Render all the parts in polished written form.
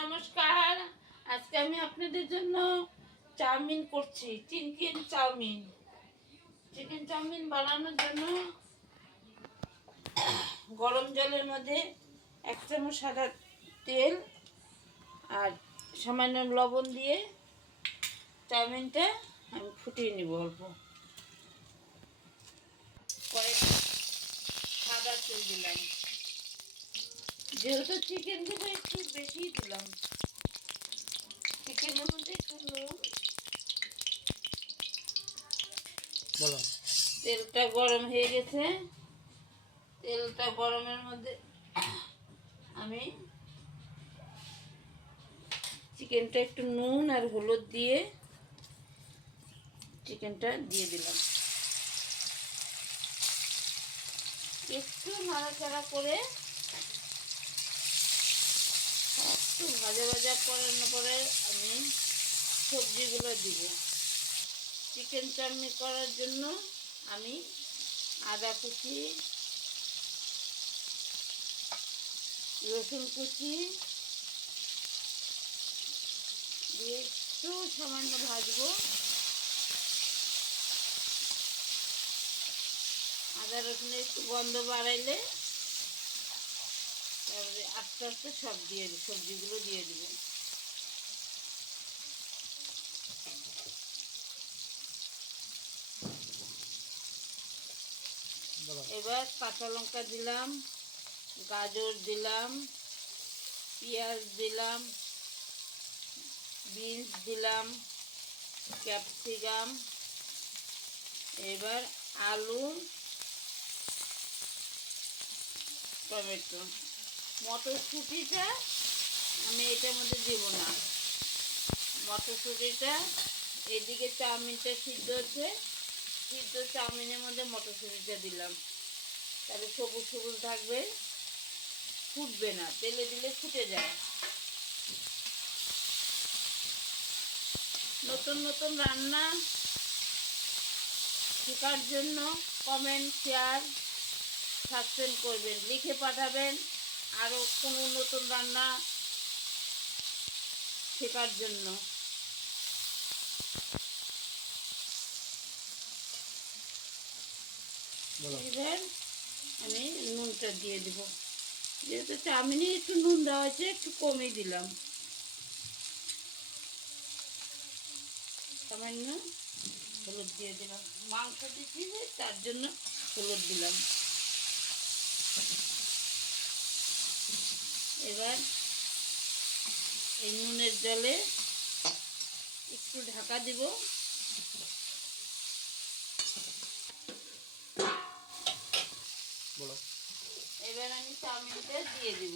নমস্কার, আজকে আমি আপনাদের জন্য চাউমিন করছি। চিকেন চাউমিন বানানোর জন্য গরম জলের মধ্যে 1 চামচ সাদা তেল আর সামান্য লবণ দিয়ে চাউমিনটা আমি ফুটিয়ে নিব। অল্প কয়েক সাদা তেল দিলাম, যেহেতু চিকেন দেবো একটু বেশি দিলাম। চিকেনের মধ্যে একটু নুন। তেলটা গরম হয়ে গেছে। তেলটা গরমের মধ্যে আমি চিকেনটা একটু নুন আর হলুদ দিয়ে চিকেনটা দিয়ে দিলাম। একটু নাড়াচাড়া করে একটু ভাজা ভাজা করানোর পরে আমি সবজিগুলো দিব। চিকেন চাউমিন করার জন্য আমি আদা কুচি, রসুন কুচি দিয়ে একটু সামান্য ভাজবো। আদা রসুনের একটু গন্ধ বাড়াইলে তারপরে আস্তে আস্তে সবজিগুলো দিয়ে দিব। এবার কাঁচা লঙ্কা দিলাম, গাজর দিলাম, পেঁয়াজ দিলাম, বিনস দিলাম, ক্যাপসিকাম, এবার আলু, টমেটো। মটরশুঁটিটা আমি এটার মধ্যে দেব না। মটরশুঁটিটা এদিকে চাউমিনটা সিদ্ধ হচ্ছে, সিদ্ধ চাউমিনের মধ্যে মটরশুঁটিটা দিলাম, তাহলে সবুজ সবুজ থাকবে, ফুটবে না। তেলে দিলে ফুটে যায়। নতুন নতুন রান্না শেখার জন্য কমেন্ট, শেয়ার, সাবস্ক্রাইব করবেন, লিখে পাঠাবেন আরও কোনো নতুন রান্না শেখার জন্য। এবার আমি নুনটা দিয়ে দিব। যেহেতু চাউমিনে একটু নুন দেওয়া হয়েছে, একটু কমই দিলাম। সামান্য হলুদ দিয়ে দিলাম, মাংস দিচ্ছি যে তার জন্য হলুদ দিলাম। এবার এই নুনের জলে একটু ঢাকা দিব। এবার আমি চাউমিনটা দিয়ে দিব।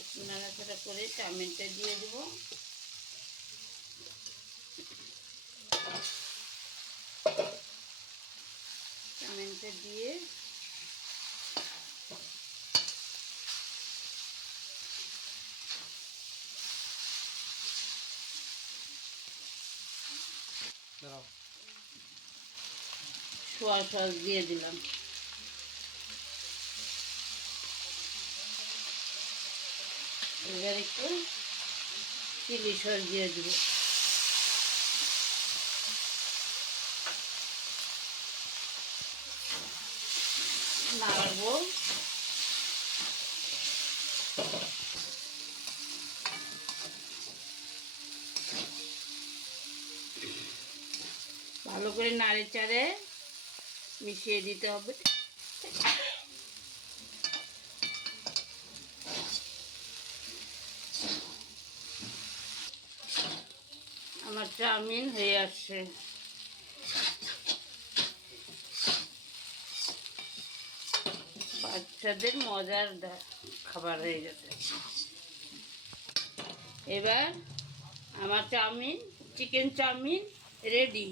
একটু নাড়াচাড়া করে চাউমিনটা দিয়ে দিব। চাউমিনটা দিয়ে সোয়া সস দিয়ে দিলাম। এবার একটু চিলি সস দিয়ে দিব। নাড়বো। ভালো করে নাড়ে চাড়ে মিশিয়ে দিতে হবে। আমার চাউমিন হয়ে আসছে। বাচ্চাদের মজার খাবার হয়ে গেছে। এবার আমার চিকেন চাউমিন রেডি।